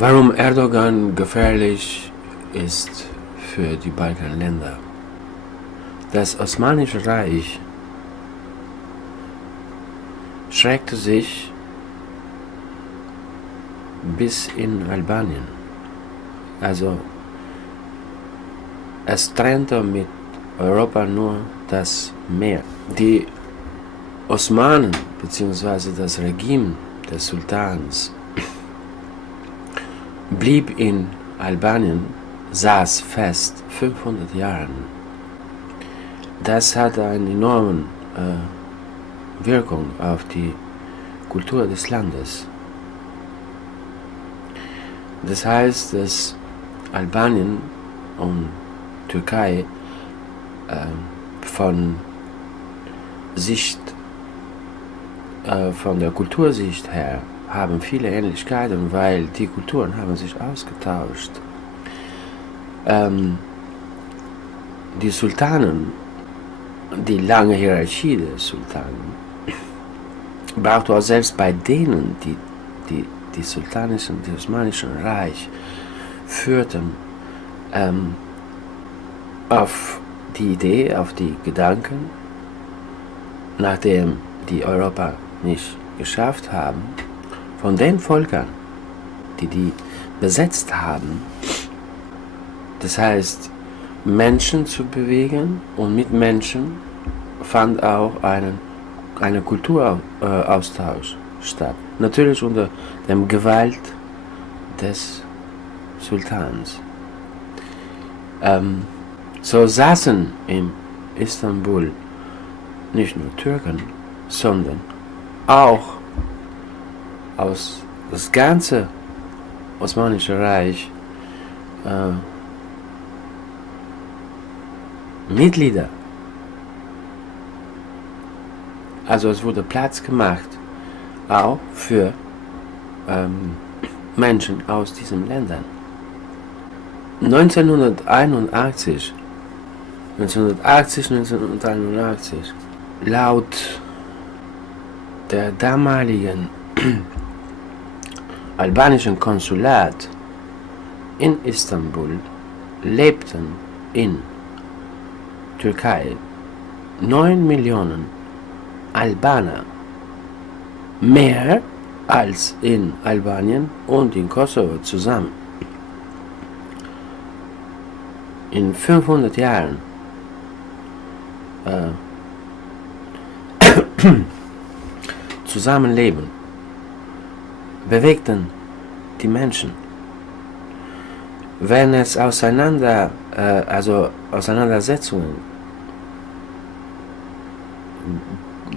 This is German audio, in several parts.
Warum Erdogan gefährlich ist für die Balkanländer? Das Osmanische Reich schreckte sich bis in Albanien. Also es trennte mit Europa nur das Meer. Die Osmanen bzw. das Regime des Sultans blieb in Albanien, saß fest 500 Jahre. Das hatte eine enorme Wirkung auf die Kultur des Landes. Das heißt, dass Albanien und Türkei von der Kultursicht her haben viele Ähnlichkeiten, weil die Kulturen haben sich ausgetauscht. Die Sultanen, die lange Hierarchie der Sultanen, brauchte auch selbst bei denen, die sultanischen, die osmanischen Reich führten, auf die Idee, auf die Gedanken, nachdem die Europa nicht geschafft haben, von den Völkern, die besetzt haben, das heißt, Menschen zu bewegen, und mit Menschen fand auch eine Kulturaustausch statt. Natürlich unter der Gewalt des Sultans. So saßen in Istanbul nicht nur Türken, sondern auch aus das ganze Osmanische Reich Mitglieder. Also es wurde Platz gemacht, auch für Menschen aus diesen Ländern. 1981, laut der damaligen albanischen Konsulat in Istanbul lebten in Türkei 9 Millionen Albaner, mehr als in Albanien und in Kosovo zusammen. In 500 Jahren Zusammenleben bewegten die Menschen. Wenn es Auseinandersetzungen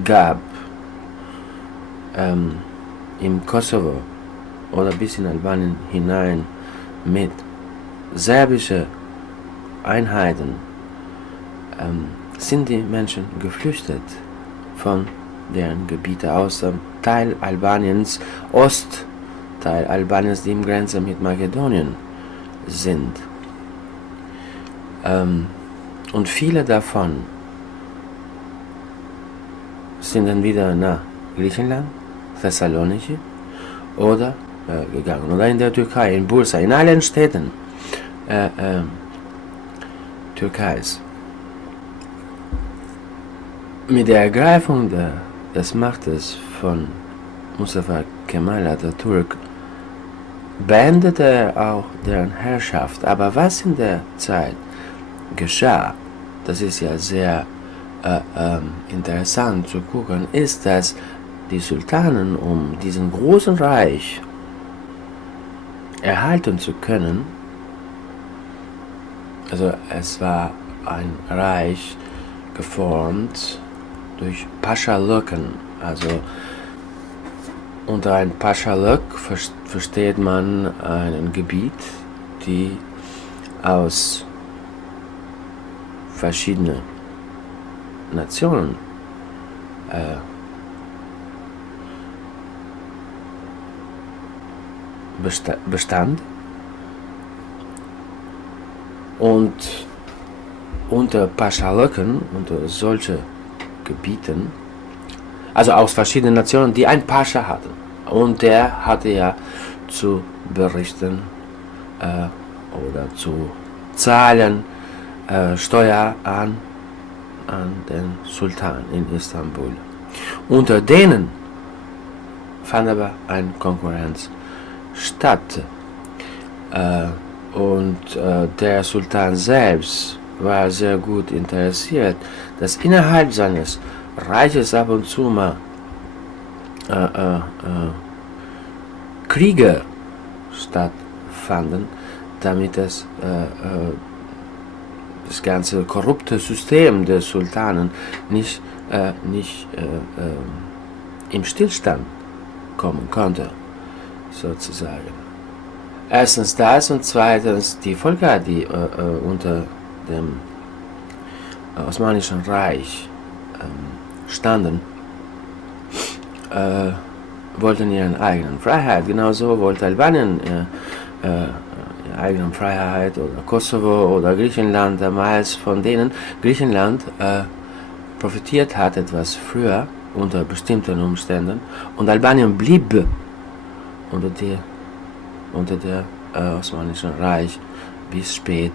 gab im Kosovo oder bis in Albanien hinein mit serbischen Einheiten, sind die Menschen geflüchtet von deren Gebiete aus dem Teil Albaniens, Ostteil Albaniens, die im Grenze mit Makedonien sind. Und viele davon sind dann wieder nach Griechenland, Thessaloniki oder gegangen. Oder in der Türkei, in Bursa, in allen Städten Türkeis. Mit der Ergreifung des Machtes von Mustafa Kemal Atatürk beendete er auch deren Herrschaft. Aber was in der Zeit geschah, das ist ja sehr interessant zu gucken, ist, dass die Sultanen, um diesen großen Reich erhalten zu können, also es war ein Reich geformt durch Paschalöcken. Also unter einem Paschalök versteht man ein Gebiet, die aus verschiedenen Nationen bestand, und unter Paschalöcken, unter solche Gebieten, also aus verschiedenen Nationen, die einen Pascha hatten, und der hatte ja zu berichten oder zu zahlen Steuer an den Sultan in Istanbul. Unter denen fand aber eine Konkurrenz statt. Der Sultan selbst war sehr gut interessiert, dass innerhalb seines Reiches ab und zu mal Kriege stattfanden, damit das ganze korrupte System des Sultanen nicht im Stillstand kommen konnte, sozusagen. Erstens das und zweitens die Völker, die unter dem Osmanischen Reich standen, wollten ihre eigene Freiheit. Genauso wollte Albanien ihre eigene Freiheit oder Kosovo oder Griechenland damals, von denen Griechenland profitiert hat etwas früher unter bestimmten Umständen und Albanien blieb unter der Osmanischen Reich bis spät,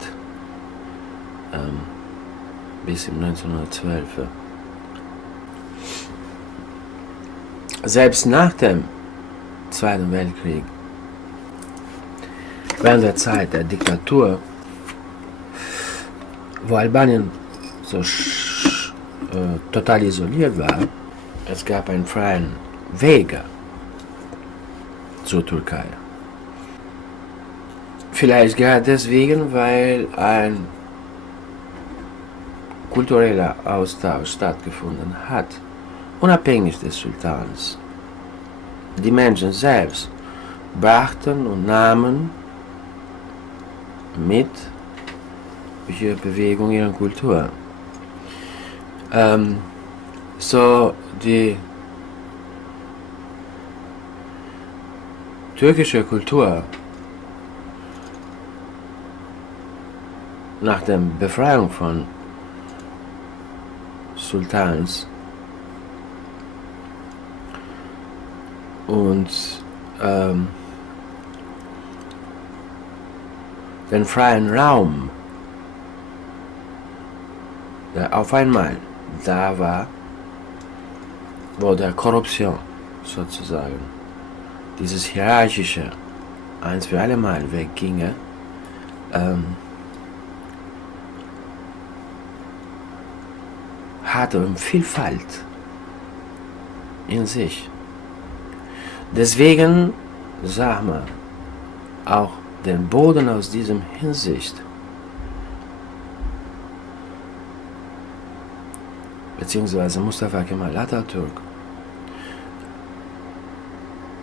bis 1912. Selbst nach dem Zweiten Weltkrieg, während der Zeit der Diktatur, wo Albanien so total isoliert war, es gab einen freien Weg zur Türkei. Vielleicht gerade deswegen, weil ein kultureller Austausch stattgefunden hat, unabhängig des Sultans. Die Menschen selbst brachten und nahmen mit ihrer Bewegung, ihrer Kultur. So die türkische Kultur nach der Befreiung von Sultans und den freien Raum, der auf einmal da war, wo der Korruption sozusagen, dieses hierarchische, eins für alle Mal wegginge, hatte Vielfalt in sich. Deswegen sah man auch den Boden aus diesem Hinsicht, beziehungsweise Mustafa Kemal Atatürk,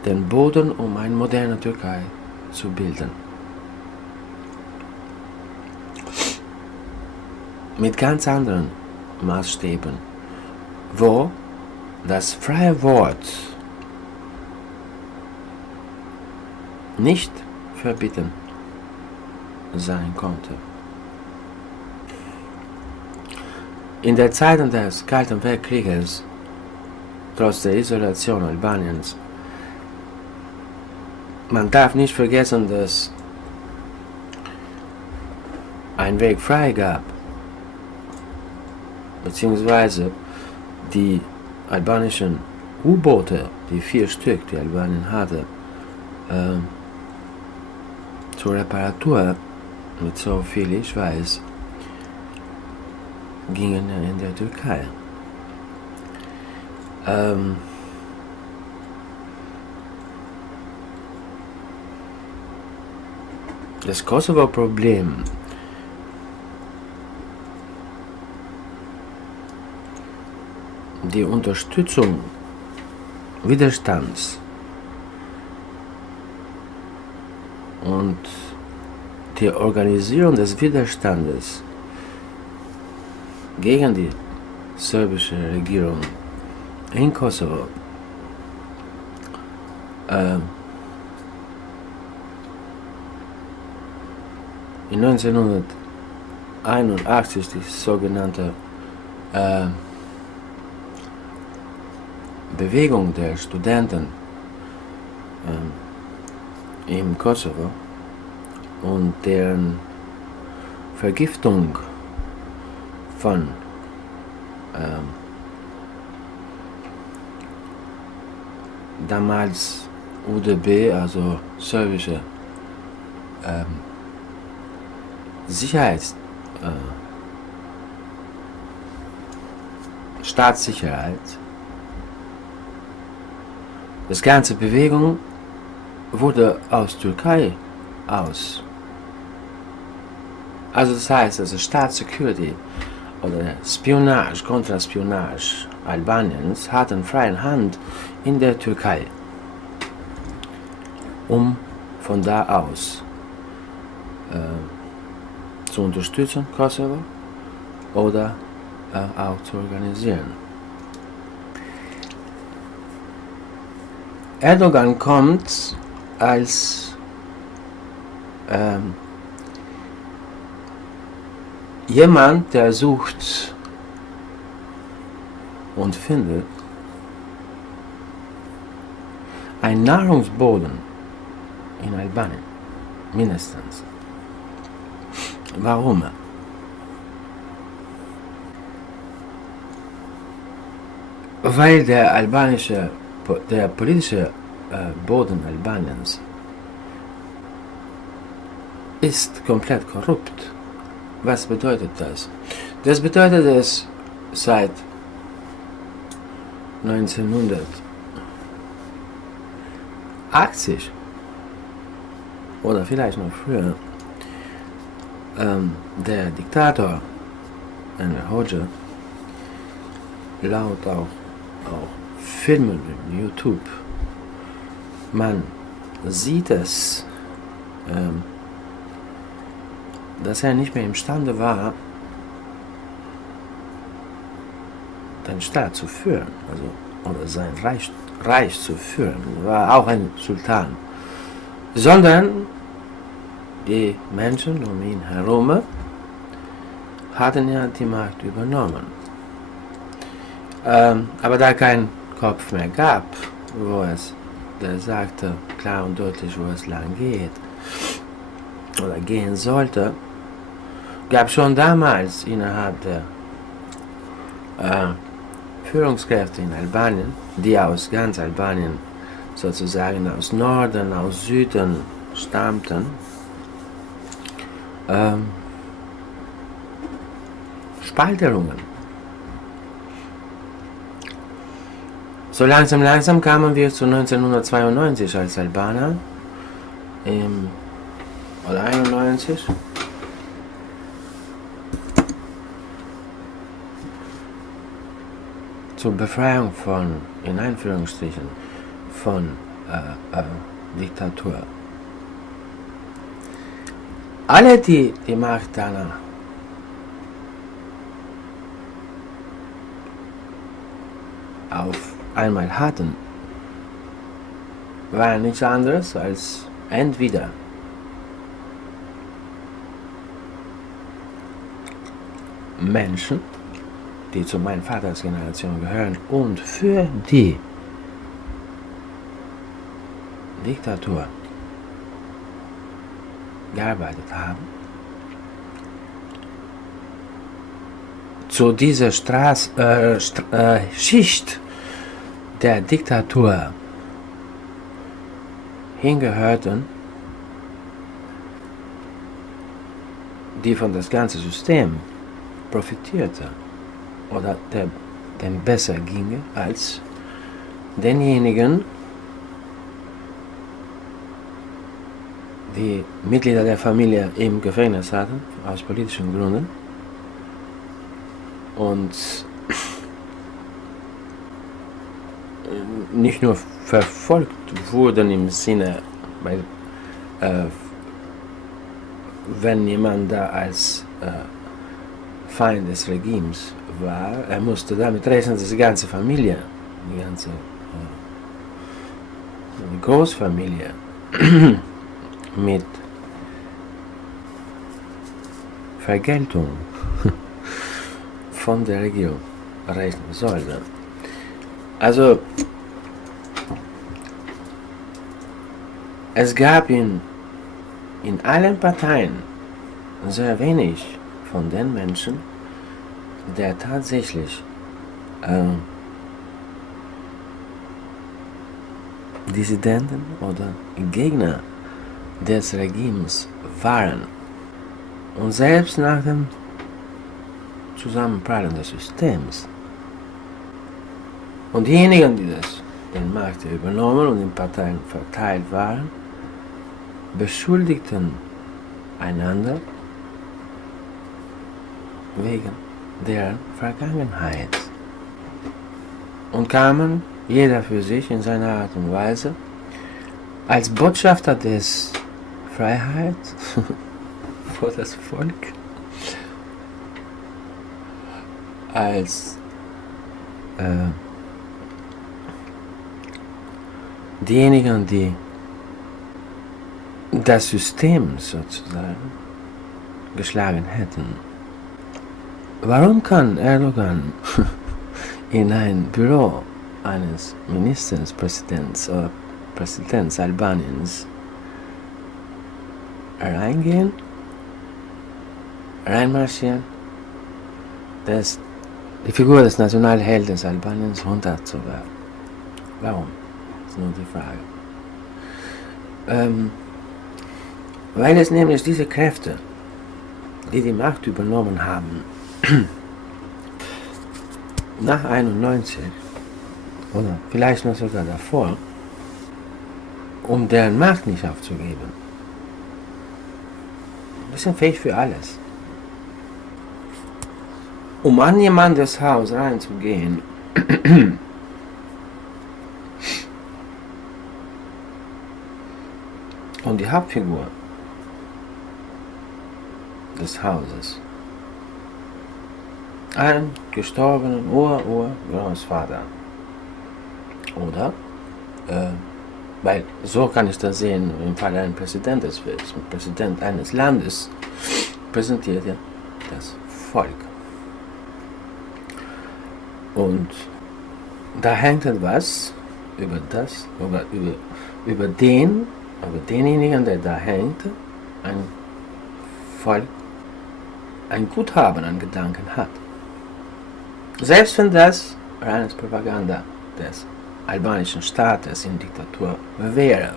den Boden, um eine moderne Türkei zu bilden. Mit ganz anderen Maßstäben, wo das freie Wort nicht verbieten sein konnte. In der Zeit des Kalten Weltkrieges, trotz der Isolation Albaniens, man darf nicht vergessen, dass ein Weg frei gab, beziehungsweise die albanischen U-Boote, die 4 Stück, die Albanien hatte, zur Reparatur, mit so viel ich weiß, gingen in der Türkei. Das Kosovo-Problem die Unterstützung Widerstands und die Organisierung des Widerstandes gegen die serbische Regierung in Kosovo in 1981 die sogenannte Bewegung der Studenten im Kosovo und deren Vergiftung von damals UDB, also serbische Staatssicherheit. Das ganze Bewegung wurde aus Türkei aus. Also das heißt, also Staatssecurity oder Spionage, Kontraspionage Albaniens hatten freie Hand in der Türkei, um von da aus zu unterstützen, Kosovo, oder auch zu organisieren. Erdogan kommt als jemand, der sucht und findet einen Nahrungsboden in Albanien, mindestens. Warum? Weil der politische Boden Albaniens ist komplett korrupt. Was bedeutet das? Das bedeutet es seit 1980 oder vielleicht noch früher der Diktator Enver Hoxha, laut auch Filmen auf YouTube, man sieht es, dass er nicht mehr imstande war, den Staat zu führen, also oder sein Reich zu führen, war auch ein Sultan, sondern die Menschen um ihn herum hatten ja die Macht übernommen. Aber da kein Kopf mehr gab, der sagte klar und deutlich, wo es lang geht oder gehen sollte, gab schon damals innerhalb der Führungskräfte in Albanien, die aus ganz Albanien sozusagen aus Norden, aus Süden stammten, Spalterungen. So langsam kamen wir zu 1992 als Albaner, oder 91, zur Befreiung von, in Anführungsstrichen, von Diktatur. Alle, die die Macht danach auf einmal hatten, waren nichts anderes als entweder Menschen, die zu meinem Vaters Generation gehören und für die Diktatur gearbeitet haben, zu dieser Schicht der Diktatur hingehörten, die von das ganze System profitierte oder dem besser ginge als denjenigen, die Mitglieder der Familie im Gefängnis hatten, aus politischen Gründen, und nicht nur verfolgt wurden im Sinne, weil wenn jemand da als Feind des Regimes war, er musste damit rechnen, dass die ganze Familie, die ganze Großfamilie mit Vergeltung von der Regierung rechnen sollte. Also Es gab in allen Parteien sehr wenig von den Menschen, der tatsächlich Dissidenten oder Gegner des Regimes waren. Und selbst nach dem Zusammenprallen des Systems. Und diejenigen, die den Markt übernommen und in Parteien verteilt waren, beschuldigten einander wegen deren Vergangenheit und kamen, jeder für sich in seiner Art und Weise, als Botschafter des Freiheit vor das Volk, als diejenigen, die das System sozusagen geschlagen hätten. Warum kann Erdogan in ein Büro eines Ministers, Präsidents oder Präsidents Albaniens reingehen, reinmarschieren, die Figur des Nationalhelden Albaniens runterzuwerfen? Warum? Das ist nur die Frage. Weil es nämlich diese Kräfte, die die Macht übernommen haben, nach 91 oder vielleicht noch sogar davor, um deren Macht nicht aufzugeben, die sind fähig für alles. Um an jemandes Haus reinzugehen, und die Hauptfigur des Hauses, einen gestorbenen Urgroßvater, oder, weil so kann ich das sehen, im Fall eines Präsidenten, Präsident eines Landes, präsentiert ja das Volk. Und da hängt etwas über denjenigen, der da hängt, ein Volk, ein Guthaben an Gedanken hat. Selbst wenn das reines Propaganda des albanischen Staates in Diktatur wäre.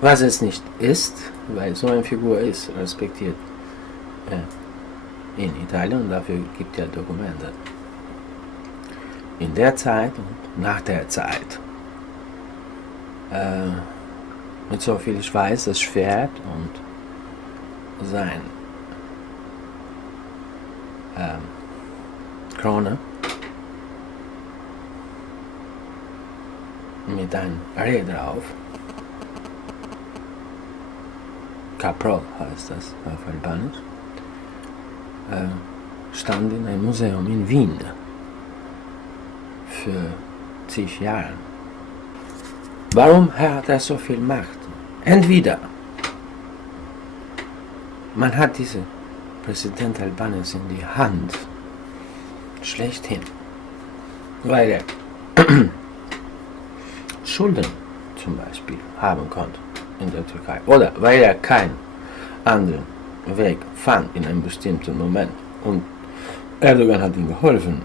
Was es nicht ist, weil so eine Figur ist respektiert in Italien, und dafür gibt es ja Dokumente. In der Zeit und nach der Zeit. Mit so viel ich weiß, das Schwert und sein Krone mit einem Reh drauf, Kapro heißt das auf Albanisch, stand in einem Museum in Wien für zig Jahre. Warum hat er so viel Macht? Entweder man hat diese Präsident Albaniens in die Hand, schlechthin, weil er Schulden zum Beispiel haben konnte in der Türkei, oder weil er keinen anderen Weg fand in einem bestimmten Moment und Erdogan hat ihm geholfen.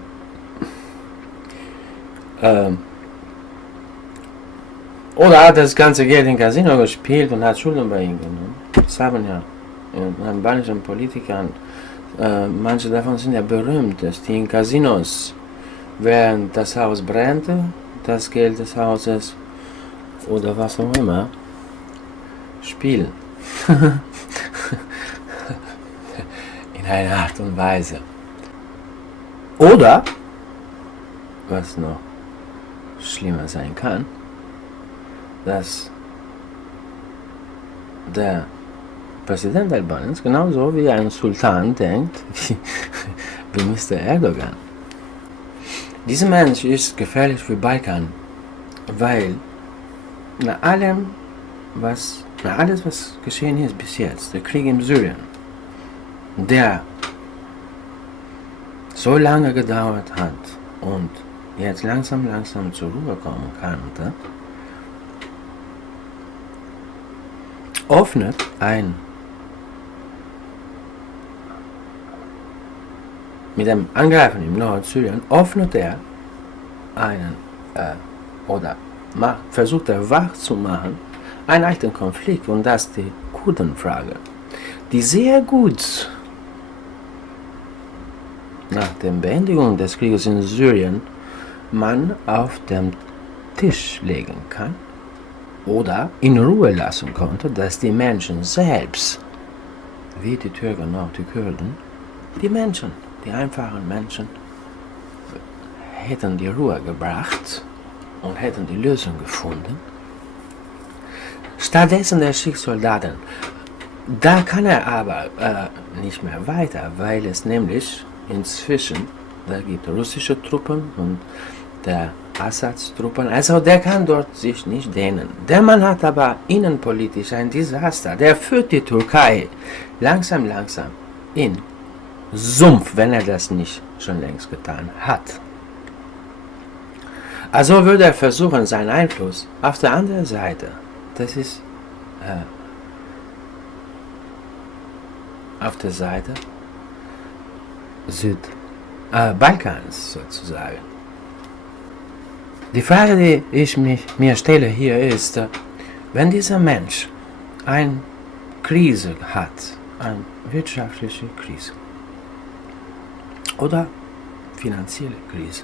Oder hat das ganze Geld in Casino gespielt und hat Schulden bei ihm genommen. Das haben ja albanischen Politikern, manche davon sind ja berühmt, dass die in Casinos, während das Haus brannte, das Geld des Hauses oder was auch immer, spielen. In einer Art und Weise. Oder, was noch schlimmer sein kann, dass der Präsident Albaniens genauso wie ein Sultan denkt, wie Mr. Erdogan. Dieser Mensch ist gefährlich für Balkan, weil nach alles, was geschehen ist bis jetzt, der Krieg in Syrien, der so lange gedauert hat und jetzt langsam zur Ruhe kommen kann, öffnet mit dem Angreifen im Nordsyrien, öffnet er versucht er wahrzumachen, einen echten Konflikt, und das die Kurdenfrage, die sehr gut nach der Beendigung des Krieges in Syrien man auf den Tisch legen kann oder in Ruhe lassen konnte, dass die Menschen selbst, wie die Türken auch die Kurden, die einfachen Menschen, hätten die Ruhe gebracht und hätten die Lösung gefunden. Stattdessen der Kriegssoldaten. Da kann er aber nicht mehr weiter, weil es nämlich inzwischen, da gibt russische Truppen und der Assads Truppen, also der kann dort sich nicht dehnen. Der Mann hat aber innenpolitisch ein Desaster. Der führt die Türkei langsam in Sumpf, wenn er das nicht schon längst getan hat. Also würde er versuchen, seinen Einfluss auf der anderen Seite, das ist auf der Seite Balkans sozusagen. Die Frage, die ich mir stelle hier ist, wenn dieser Mensch eine Krise hat, eine wirtschaftliche Krise oder finanzielle Krise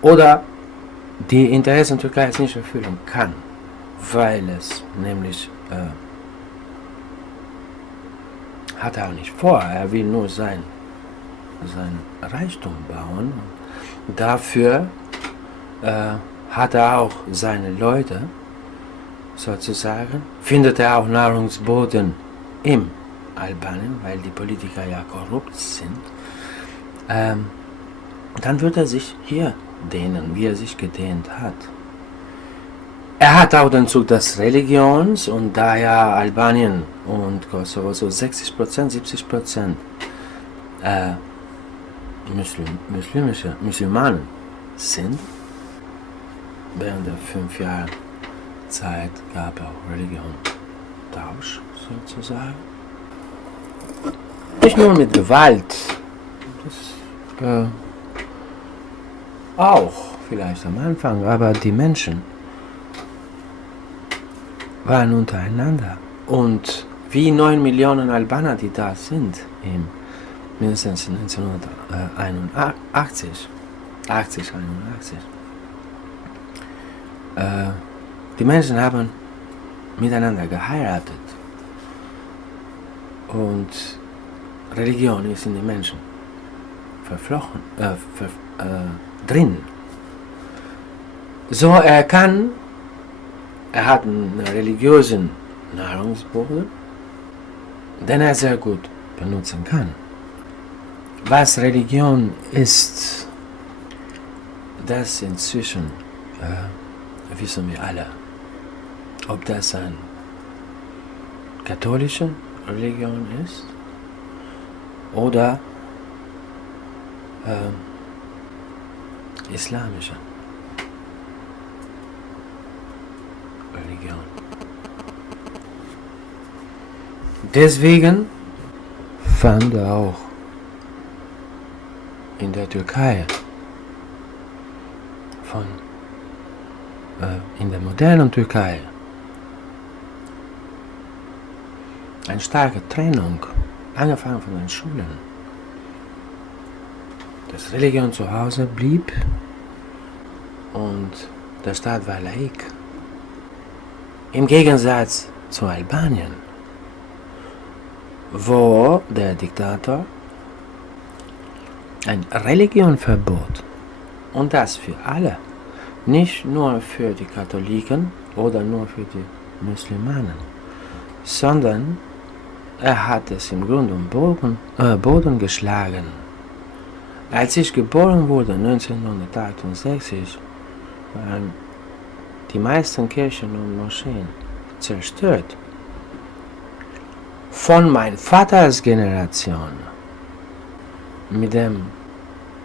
oder die Interessen der Türkei nicht erfüllen kann, weil es nämlich hat er auch nicht vor, er will nur sein Reichtum bauen. Dafür hat er auch seine Leute, sozusagen, findet er auch Nahrungsboden im Albanien, weil die Politiker ja korrupt sind. Dann wird er sich hier dehnen, wie er sich gedehnt hat. Er hat auch den Zug des Religions, und da ja Albanien und Kosovo so 60%, 70% Muslimanen sind, während der 5 Jahre Zeit gab es auch Religionstausch sozusagen. Nicht nur mit Gewalt, das auch vielleicht am Anfang, aber die Menschen waren untereinander. Und wie 9 Millionen Albaner, die da sind, mindestens 1981, die Menschen haben miteinander geheiratet. Und Religion ist in die Menschen verflochten, drin. So er hat einen religiösen Nahrungsboden, den er sehr gut benutzen kann. Was Religion ist, das inzwischen wissen wir alle. Ob das eine katholische Religion ist oder islamische Religion. Deswegen fand er auch in der Türkei in der modernen Türkei eine starke Trennung, angefangen von den Schulen. Das Religion zu Hause blieb und der Staat war laik. Im Gegensatz zu Albanien, wo der Diktator ein Religionverbot, und das für alle, nicht nur für die Katholiken oder nur für die Muslimanen, sondern er hat es im Grund und Boden geschlagen. Als ich geboren wurde, 1968, waren die meisten Kirchen und Moscheen zerstört. Von meinem Vaters Generation, mit dem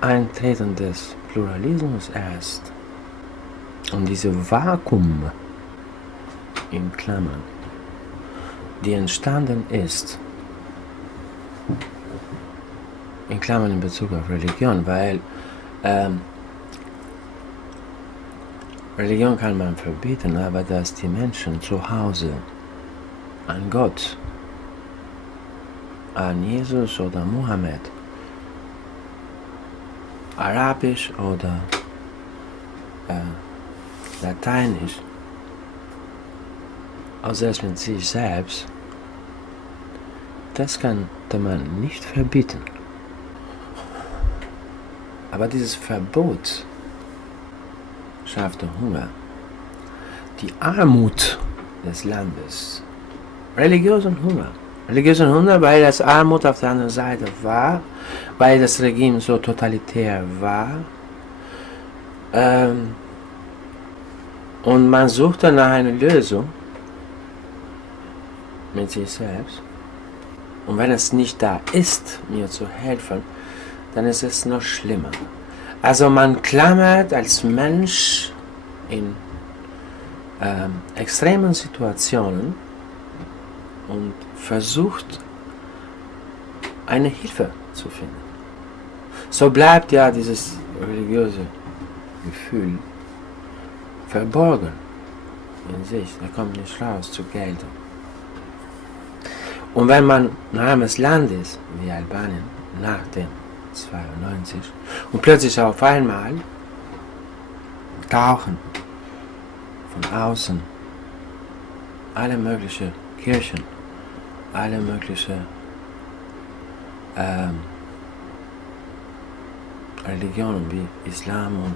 Eintreten des Pluralismus erst, und dieses Vakuum, in Klammern, die entstanden ist, in Klammern in Bezug auf Religion, weil Religion kann man verbieten, aber dass die Menschen zu Hause an Gott, an Jesus oder Mohammed, Arabisch oder Lateinisch, auch selbst mit sich selbst, das kann man nicht verbieten. Aber dieses Verbot schafft Hunger. Die Armut des Landes, religiösen Hunger, weil das Armut auf der anderen Seite war, weil das Regime so totalitär war, und man suchte nach einer Lösung mit sich selbst. Und wenn es nicht da ist, mir zu helfen, dann ist es noch schlimmer. Also man klammert als Mensch in extremen Situationen und versucht, eine Hilfe zu finden. So bleibt ja dieses religiöse Gefühl verborgen in sich. Er kommt nicht raus zur Geltung. Und wenn man ein armes Land ist, wie Albanien, nach dem 92, und plötzlich auf einmal tauchen von außen alle möglichen Kirchen, alle möglichen Religionen wie Islam und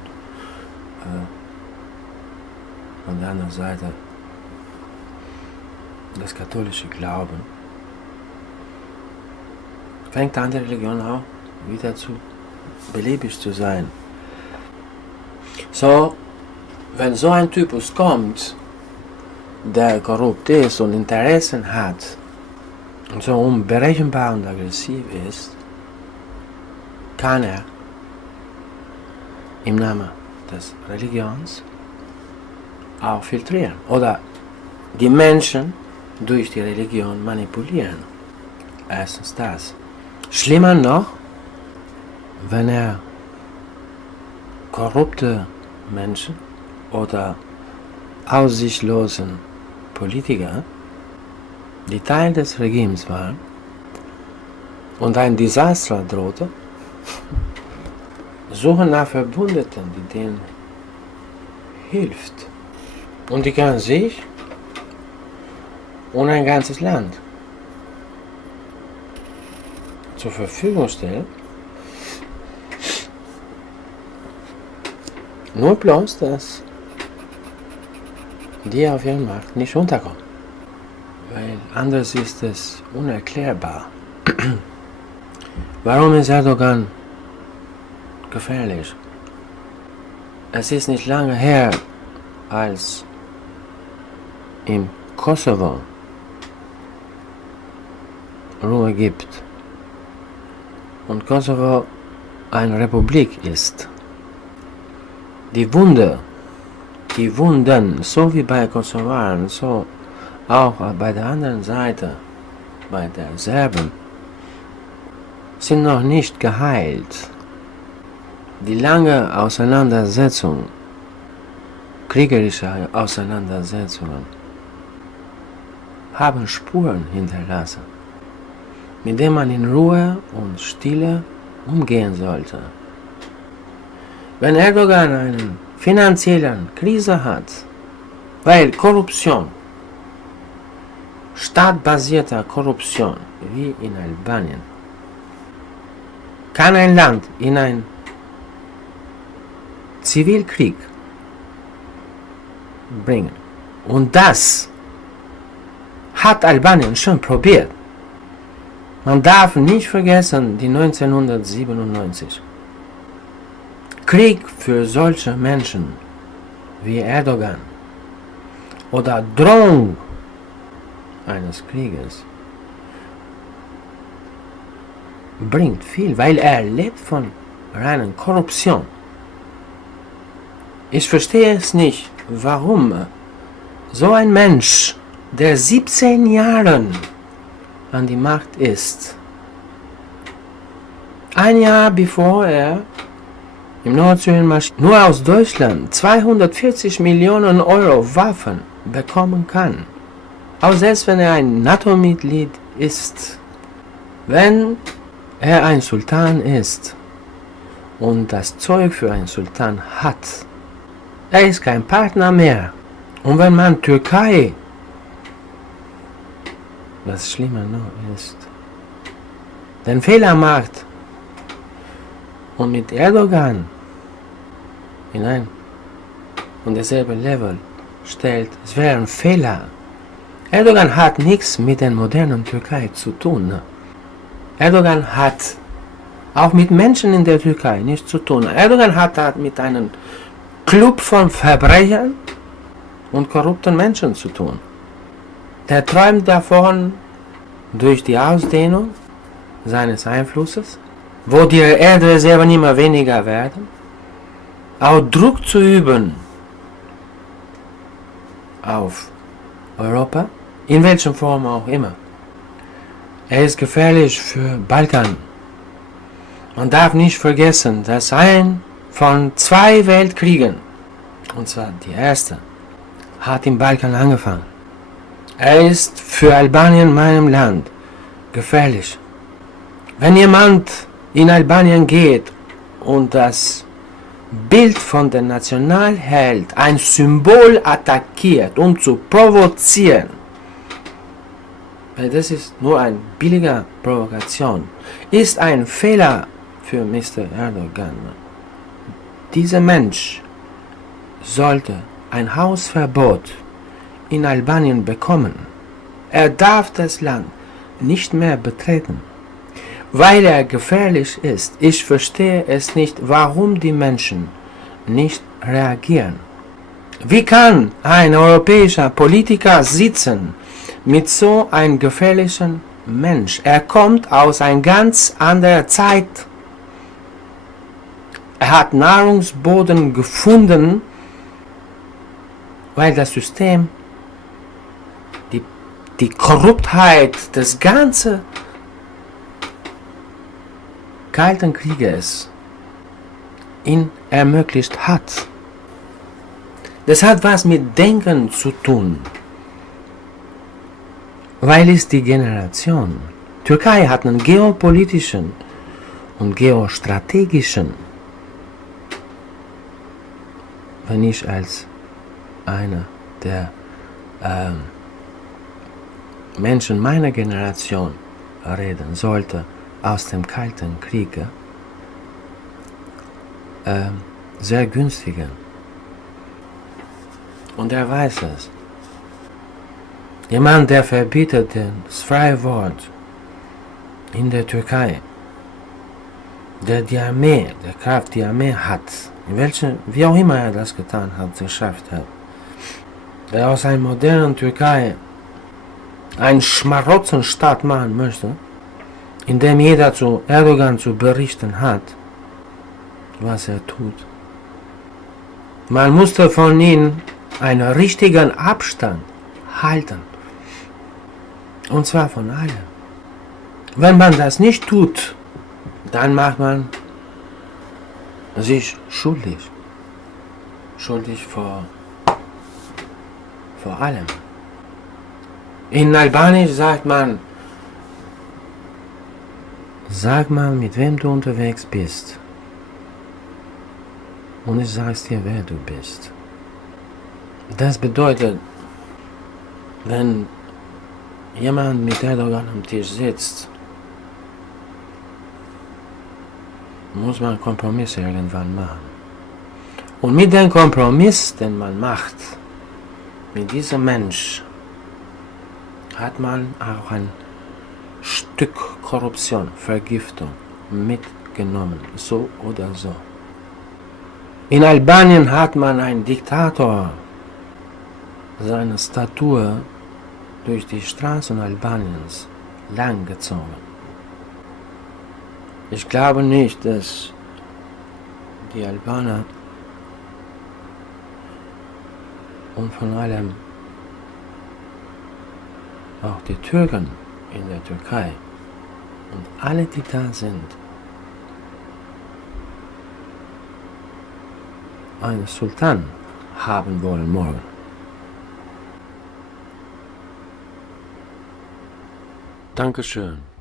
von der anderen Seite das katholische Glauben, fängt an, die Religion auch wieder zu beliebig zu sein. So, wenn so ein Typus kommt, der korrupt ist und Interessen hat und so unberechenbar und aggressiv ist, kann er im Namen des Religions auch filtrieren oder die Menschen durch die Religion manipulieren. Erstens das. Schlimmer noch, wenn er korrupte Menschen oder aussichtslosen Politiker, die Teil des Regimes waren und ein Desaster drohte, suchen nach Verbündeten, die denen hilft. Und die können sich und ein ganzes Land zur Verfügung stellen. Nur bloß, dass die auf ihren Macht nicht runterkommen. Weil anders ist es unerklärbar. Warum ist Erdogan gefährlich? Es ist nicht lange her, als im Kosovo Ruhe gibt und Kosovo eine Republik ist. Die Wunden, so wie bei Kosovaren, so auch bei der anderen Seite, bei der Serben, sind noch nicht geheilt. Die lange Auseinandersetzung, kriegerische Auseinandersetzungen, haben Spuren hinterlassen, mit denen man in Ruhe und Stille umgehen sollte. Wenn Erdogan eine finanzielle Krise hat, weil Korruption, staatbasierte Korruption, wie in Albanien, kann ein Land in einen Zivilkrieg bringen. Und das hat Albanien schon probiert. Man darf nicht vergessen, die 1997. Krieg für solche Menschen wie Erdogan oder Drohung eines Krieges bringt viel, weil er lebt von reiner Korruption. Ich verstehe es nicht, warum so ein Mensch der 17 Jahren an die Macht ist, ein Jahr bevor er im Nordsyrien nur aus Deutschland 240 Millionen Euro Waffen bekommen kann, auch selbst wenn er ein NATO-Mitglied ist, wenn er ein Sultan ist und das Zeug für einen Sultan hat, er ist kein Partner mehr. Und wenn man Türkei, was schlimmer noch ist, den Fehler macht und mit Erdogan in ein und dasselbe Level stellt, es wäre ein Fehler. Erdogan hat nichts mit der modernen Türkei zu tun. Erdogan hat auch mit Menschen in der Türkei nichts zu tun. Erdogan hat mit einem Club von Verbrechern und korrupten Menschen zu tun. Der träumt davon, durch die Ausdehnung seines Einflusses, wo die Erdreserven immer weniger werden, auch Druck zu üben auf Europa, in welcher Form auch immer. Er ist gefährlich für Balkan. Man darf nicht vergessen, dass ein von 2 Weltkriegen, und zwar die erste, hat im Balkan angefangen. Er ist für Albanien, meinem Land, gefährlich. Wenn jemand in Albanien geht und das Bild von der Nationalheld, ein Symbol attackiert, um zu provozieren, weil das ist nur eine billige Provokation, ist ein Fehler für Mr. Erdogan. Dieser Mensch sollte ein Hausverbot in Albanien bekommen. Er darf das Land nicht mehr betreten, weil er gefährlich ist. Ich verstehe es nicht, warum die Menschen nicht reagieren. Wie kann ein europäischer Politiker sitzen mit so einem gefährlichen Mensch? Er kommt aus einer ganz anderen Zeit. Er hat Nahrungsboden gefunden, weil das System, die Korruptheit des ganzen Kalten Krieges ihn ermöglicht hat. Das hat was mit Denken zu tun, weil es die Generation. Türkei hat einen geopolitischen und geostrategischen, wenn ich als einer der Menschen meiner Generation reden sollte, aus dem Kalten Krieg, sehr günstigen. Und er weiß es. Jemand, der verbietet das freie Wort in der Türkei, der die Armee, der Kraft die Armee hat, in welche, wie auch immer er das getan hat, geschafft hat, der aus einer modernen Türkei einen Schmarotzenstaat machen möchte, in dem jeder zu Erdogan zu berichten hat, was er tut. Man musste von ihm einen richtigen Abstand halten. Und zwar von allen. Wenn man das nicht tut, dann macht man sich schuldig. Schuldig vor allem. In Albanisch sagt man, sag mal, mit wem du unterwegs bist. Und ich sag's dir, wer du bist. Das bedeutet, wenn jemand mit Erdogan am Tisch sitzt, muss man Kompromisse irgendwann machen. Und mit dem Kompromiss, den man macht, mit diesem Mensch, hat man auch ein Stück Korruption, Vergiftung mitgenommen, so oder so. In Albanien hat man einen Diktator seine Statue durch die Straßen Albaniens langgezogen. Ich glaube nicht, dass die Albaner und von allem auch die Türken in der Türkei und alle, die da sind, einen Sultan haben wollen morgen. Dankeschön.